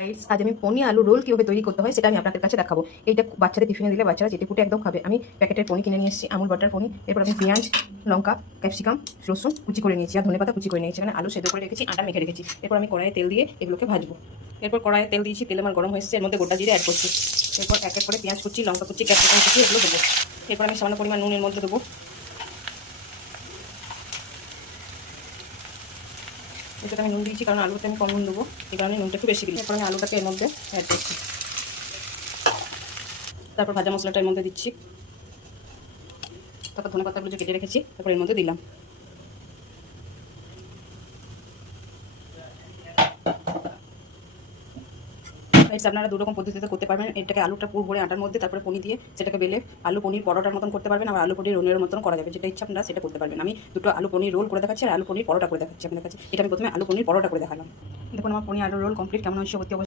Guys, আজ আমি পনি আলু রোল কীভাবে তৈরি করতে হয় সেটা আমি আপনাদের কাছে দেখাবো। এইটা বাচ্চাদের টিফিনে দিলে বাচ্চারা চেটেপুটে একদম খাবে। আমি প্যাকেটের পনি কিনে নিয়ে এসেছি, আমুল বাটার পনি। এরপর আমি পেঁয়াজ, লঙ্কা, ক্যাপসিকাম, রসুন কুচি করে নিয়েছি আর ধনেপাতা কুচি করে নিয়েছি। এখানে আলু সেদ্ধ করে রেখেছি, আটা মেখে রেখেছি। এরপর আমি কড়াইয়ে তেল দিয়ে এগুলোকে ভাজবো। এরপর কড়াইয়ে তেল দিয়েছি, তেল আমার গরম হয়েছে, এর মধ্যে গোটা জিরে অ্যাড করছি। এরপর এক এক করে পেঁয়াজ কুচি, লঙ্কা কুচি, ক্যাপসিকাম কুচি এগুলো দেবো। এরপর আমি সামান্য পরিমাণ নুন এর মধ্যে দেবো। এটাতে আমি নুন দিয়েছি কারণ আলুতে আমি কম নুন দেবো, এই কারণে নুনটা একটু বেশি দিই। এরপর আমি আলুটাকে এর মধ্যে অ্যাড করছি। তারপর ভাজা মশলাটা এর মধ্যে দিচ্ছি। তারপর ধনেপাতাগুলো যে কেটে রেখেছি তারপর এর মধ্যে দিলাম। আপনারা দুরকম পদ্ধতিতে করতে পারবেন। এটাকে আলুটা পুরো ভরে আটার মধ্যে তারপরে পনির দিয়ে সেটাকে বেলে আলু পনির পরোটার মতন করতে পারবেন, আর আলু পনির রোলের মতন করা যাবে। যেটা ইচ্ছা আপনারা সেটা করতে পারবেন। আমি দুটো আলু পনির রোল করে দেখাচ্ছি আর আলু পনির পরোটা করে দেখাচ্ছি আপনাদের কাছে। এটা আমি প্রথমে আলু পনির পরোটা করে দেখালাম। দেখুন আমার পনির আলু রোল কমপ্লিট। কেমন হয়েছে অবশ্যই